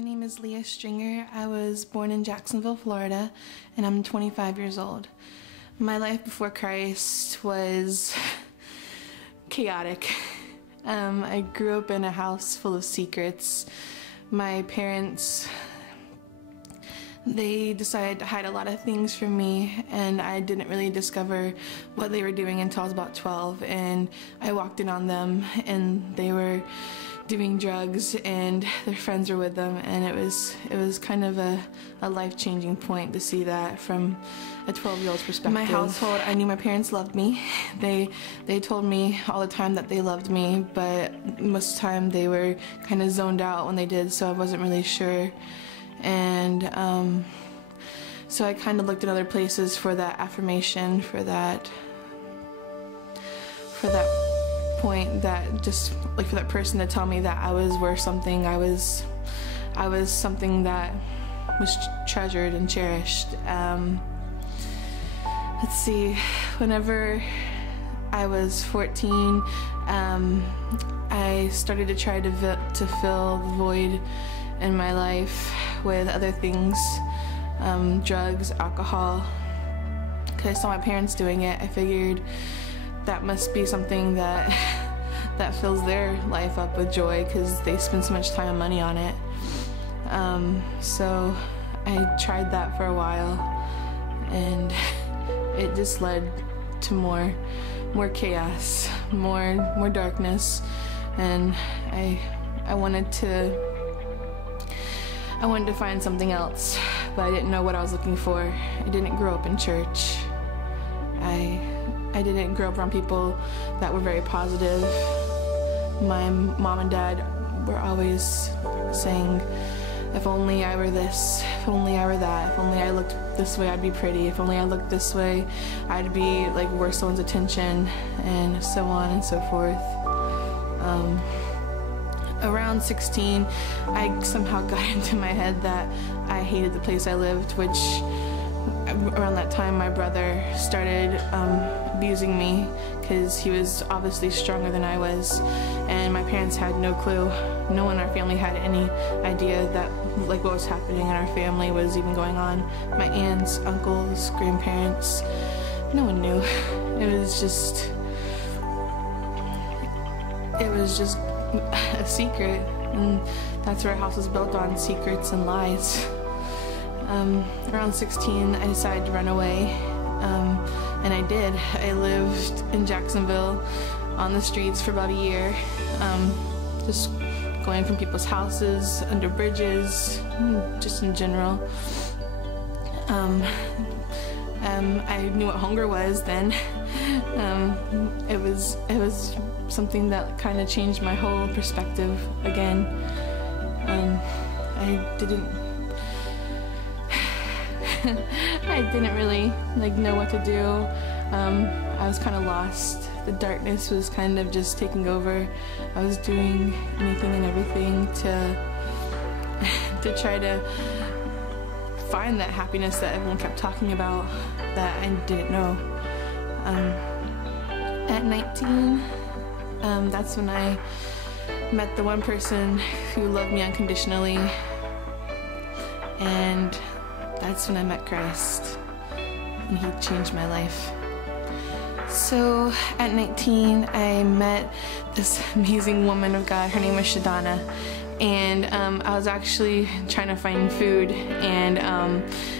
My name is Leah Stringer. I was born in Jacksonville, Florida, and I'm 25 years old. My life before Christ was chaotic. I grew up in a house full of secrets. My parents, they decided to hide a lot of things from me, and I didn't really discover what they were doing until I was about 12, and I walked in on them, and they were doing drugs, and their friends were with them, and it was kind of a life-changing point to see that from a 12-year-old's perspective. In my household, I knew my parents loved me. They told me all the time that they loved me, but most of the time they were kind of zoned out when they did, so I wasn't really sure. And so I kind of looked at other places for that affirmation, for that point, that just like for that person to tell me that I was worth something, I was something that was treasured and cherished. Let's see, whenever I was 14, I started to try to fill the void in my life with other things, drugs, alcohol. Because I saw my parents doing it, I figured that must be something that fills their life up with joy, because they spend so much time and money on it. So I tried that for a while, and it just led to more chaos, more darkness, and I wanted to find something else, but I didn't know what I was looking for. I didn't grow up in church. I didn't grow up around people that were very positive. My mom and dad were always saying, if only I were this, if only I were that, if only I looked this way I'd be pretty, if only I looked this way I'd be like worth someone's attention, and so on and so forth. Around 16, I somehow got into my head that I hated the place I lived, which around that time my brother started abusing me, because he was obviously stronger than I was, and my parents had no clue. No one in our family had any idea that like what was happening in our family was even going on. My aunts, uncles, grandparents, no one knew. It was just a secret, and that's what our house was built on, secrets and lies. Around 16, I decided to run away, and I did. I lived in Jacksonville on the streets for about a year, just going from people's houses, under bridges, just in general. I knew what hunger was then. It was something that kind of changed my whole perspective again. I didn't really know what to do. I was kind of lost. The darkness was kind of just taking over. I was doing anything and everything to try to find that happiness that everyone kept talking about that I didn't know. At 19, that's when I met the one person who loved me unconditionally, and that's when I met Christ, and he changed my life. So at 19, I met this amazing woman of God. Her name was Shadana, and I was actually trying to find food, and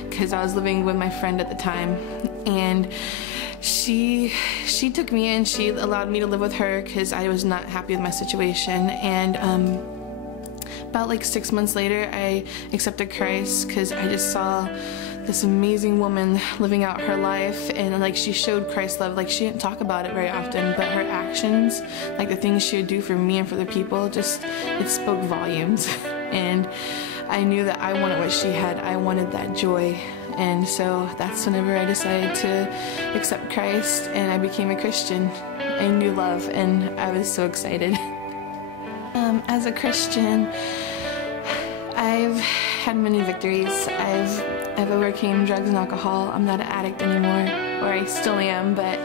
because I was living with my friend at the time, and she took me in. She allowed me to live with her because I was not happy with my situation, and about like 6 months later, I accepted Christ because I just saw this amazing woman living out her life, and like she showed Christ's love. Like she didn't talk about it very often, but her actions, like the things she would do for me and for the people, just it spoke volumes. And I knew that I wanted what she had. I wanted that joy, and so that's whenever I decided to accept Christ, and I became a Christian. I knew love, and I was so excited. As a Christian, I've had many victories. I've overcame drugs and alcohol. I'm not an addict anymore, or I still am, but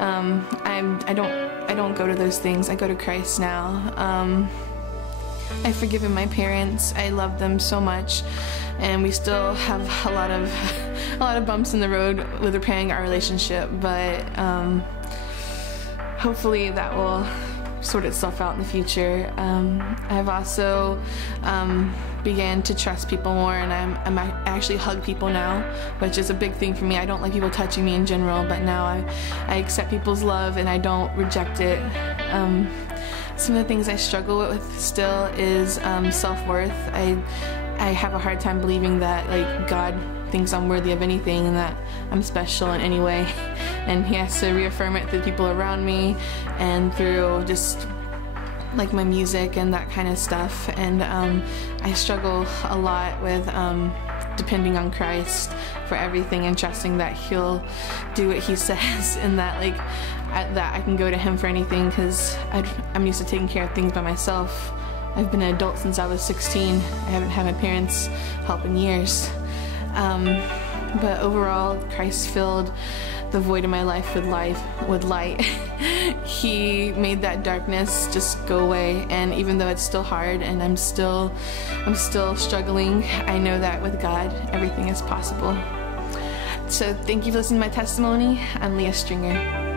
I don't go to those things. I go to Christ now. I've forgiven my parents. I love them so much, and we still have a lot of bumps in the road with repairing our relationship, but hopefully that will sort itself out in the future. I've also began to trust people more, and I actually hug people now, which is a big thing for me. I don't like people touching me in general, but now I accept people's love and I don't reject it. Some of the things I struggle with still is self-worth. I have a hard time believing that like God thinks I'm worthy of anything and that I'm special in any way, and he has to reaffirm it through people around me and through just like my music and that kind of stuff. And I struggle a lot with depending on Christ for everything and trusting that he'll do what he says, and that like that I can go to him for anything, because I'm used to taking care of things by myself. I've been an adult since I was 16. I haven't had my parents help in years. But overall, Christ filled the void in my life with light. He made that darkness just go away, and even though it's still hard and I'm still struggling, I know that with God, everything is possible. So thank you for listening to my testimony. I'm Leah Stringer.